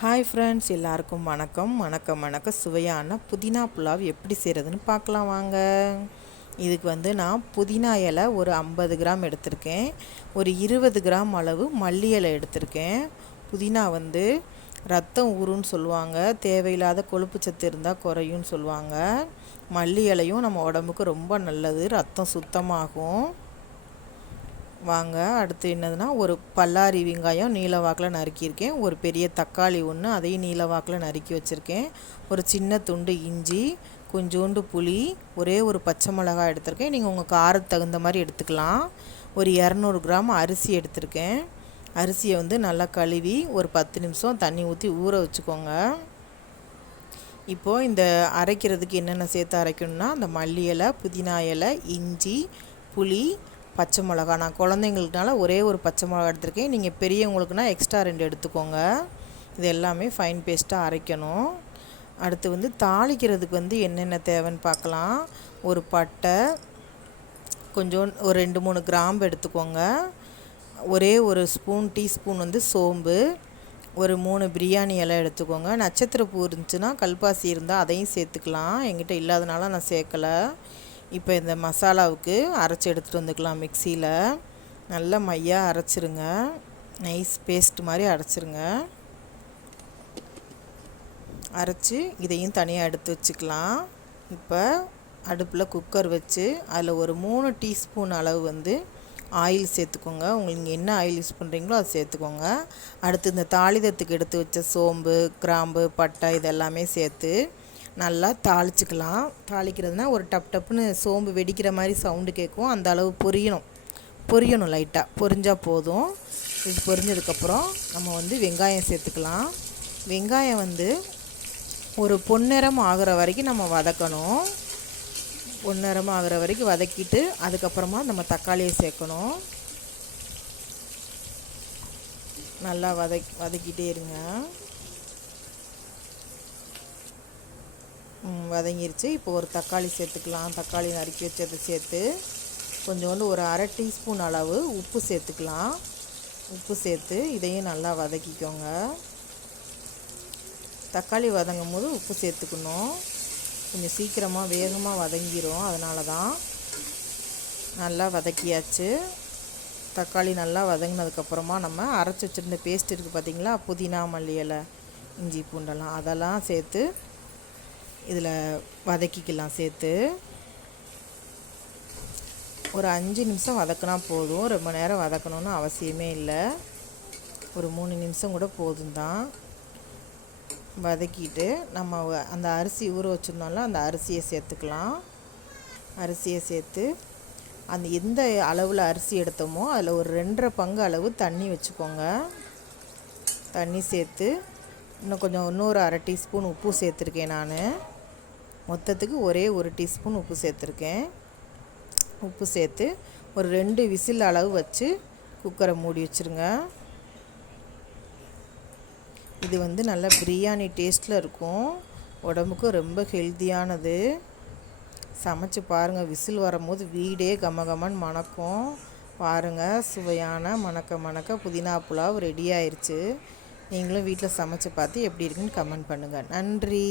Hi friends, எல்லாருக்கும் வணக்கம். சுவையான புதினா புலாவ் எப்படி செய்கிறதுன்னு பார்க்கலாம் வாங்க. இதுக்கு நான் புதினா இலை ஒரு 50 கிராம் எடுத்திருக்கேன். ஒரு 20 கிராம் அளவு மல்லி இலை எடுத்திருக்கேன். புதினா ரத்தம் ஊறுன்னு சொல்லுவாங்க, தேவையில்லாத கொழுப்பு சத்து இருந்தால் குறையும்னு சொல்லுவாங்க. மல்லி இலையும் நம்ம உடம்புக்கு ரொம்ப நல்லது, ரத்தம் சுத்தமாகும். வாங்க, அடுத்து என்னதுன்னா, ஒரு பல்லாரி வெங்காயம் நீல வாக்கில் நறுக்கியிருக்கேன். ஒரு பெரிய தக்காளி ஒன்று, அதையும் நீல வாக்கில் நறுக்கி வச்சுருக்கேன். ஒரு சின்ன துண்டு இஞ்சி, கொஞ்சோண்டு புளி, ஒரே ஒரு பச்சை மிளகாய் எடுத்திருக்கேன். நீங்கள் உங்கள் காரத்துக்கு தகுந்த மாதிரி எடுத்துக்கலாம். ஒரு 200 கிராம் அரிசி எடுத்திருக்கேன். அரிசியை நல்லா கழுவி ஒரு 10 நிமிஷம் தண்ணி ஊற்றி ஊற வச்சுக்கோங்க. இப்போது இந்த அரைக்கிறதுக்கு என்னென்ன சேர்த்து அரைக்கணும்னா, அந்த மல்லி இலை, புதினா இலை, இஞ்சி, புளி, பச்சை மிளகா. நான் குழந்தைங்களுக்குனால ஒரே ஒரு பச்சை மிளகா எடுத்திருக்கேன். நீங்கள் பெரியவங்களுக்குனா எக்ஸ்ட்ரா 2 எடுத்துக்கோங்க. இது எல்லாமே ஃபைன் பேஸ்ட்டாக அரைக்கணும். அடுத்து தாளிக்கிறதுக்கு என்னென்ன தேவைன்னு பார்க்கலாம். ஒரு பட்டை, கொஞ்சம் ஒரு 2-3 கிராம்பு எடுத்துக்கோங்க. ஒரே ஒரு டீஸ்பூன் சோம்பு, ஒரு 3 பிரியாணி இலை எடுத்துக்கோங்க. நட்சத்திர பூ இருந்துச்சுன்னா, கல்பாசி இருந்தால் அதையும் சேர்த்துக்கலாம். என்கிட்ட இல்லாதனால நான் சேர்க்கலை. இப்போ இந்த மசாலாவுக்கு அரைச்சி எடுத்துகிட்டு வந்துக்கலாம். மிக்சியில் நல்லா மையாக அரைச்சிருங்க. நைஸ் பேஸ்ட் மாதிரி அரைச்சிருங்க. அரைச்சி இதையும் தனியாக எடுத்து வச்சுக்கலாம். இப்போ அடுப்பில் குக்கர் வச்சு அதில் ஒரு 3 டீஸ்பூன் அளவு ஆயில் சேர்த்துக்கோங்க. உங்களுக்கு என்ன ஆயில் யூஸ் பண்ணுறீங்களோ அதை சேர்த்துக்கோங்க. அடுத்து இந்த தாளிதத்துக்கு எடுத்து வச்ச சோம்பு, கிராம்பு, பட்டை இதெல்லாமே சேர்த்து நல்லா தாளிச்சிக்கலாம். தாளிக்கிறதுனா ஒரு டப்புன்னு சோம்பு வெடிக்கிற மாதிரி சவுண்டு கேட்கும். அந்த அளவு பொரியணும் லைட்டாக பொரிஞ்சால் போதும். இது பொரிஞ்சதுக்கப்புறம் நம்ம வெங்காயம் சேர்த்துக்கலாம். வெங்காயம் ஒரு பொன்னிறம் ஆகிற வரைக்கும் நம்ம வதக்கணும். பொன்னிறம் ஆகிற வரைக்கும் வதக்கிட்டு அதுக்கப்புறமா நம்ம தக்காளியை சேர்க்கணும். நல்லா வதக்கிட்டே இருங்க. வதங்கிருச்சு. இப்போ ஒரு தக்காளி சேர்த்துக்கலாம். தக்காளி நறுக்கி வச்சதை சேர்த்து கொஞ்சோண்டு ஒரு அரை டீஸ்பூன் அளவு உப்பு சேர்த்துக்கலாம். உப்பு சேர்த்து இதையும் நல்லா வதக்கிக்கோங்க. தக்காளி வதங்கும் போது உப்பு சேர்த்துக்கணும். கொஞ்சம் சீக்கிரமாக வேகமாக வதங்கிடும், அதனால தான். நல்லா வதக்கியாச்சு. தக்காளி நல்லா வதங்கினதுக்கப்புறமா நம்ம அரைச்சி வச்சுருந்த பேஸ்ட் இருக்குது பார்த்திங்களா, புதினா, மல்லி இலை, இஞ்சி, பூண்டெல்லாம் அதெல்லாம் சேர்த்து இதில் வதக்கிக்கலாம். சேர்த்து ஒரு 5 நிமிஷம் வதக்கினா போதும். ரொம்ப நேரம் வதக்கணும்னு அவசியமே இல்லை. ஒரு 3 நிமிஷம் கூட போதும் தான். வதக்கிட்டு நம்ம அந்த அரிசி ஊற வச்சுருந்தோம்ல, அந்த அரிசியை சேர்த்துக்கலாம். அரிசியை சேர்த்து அந்த எந்த அளவில் அரிசி எடுத்தோமோ அதில் ஒரு 2.5 பங்கு அளவு தண்ணி வச்சுக்கோங்க. தண்ணி சேர்த்து இன்னொரு அரை டீஸ்பூன் உப்பு சேர்த்துருக்கேன். நான் மொத்தத்துக்கு ஒரே ஒரு டீஸ்பூன் உப்பு சேர்த்துருக்கேன். உப்பு சேர்த்து ஒரு 2 விசில் அளவு வச்சு குக்கரை மூடி வச்சுருங்க. இது நல்ல பிரியாணி டேஸ்ட்டில் இருக்கும். உடம்புக்கு ரொம்ப ஹெல்த்தியானது. சமைச்சு பாருங்கள். விசில் வரும்போது வீடே கமகமன்னு மணக்கும். பாருங்கள், சுவையான மணக்க புதினா புலாவ் ரெடி ஆயிடுச்சு. நீங்களும் வீட்டில் சமைச்சு பார்த்து எப்படி இருக்குன்னு கமெண்ட் பண்ணுங்கள். நன்றி.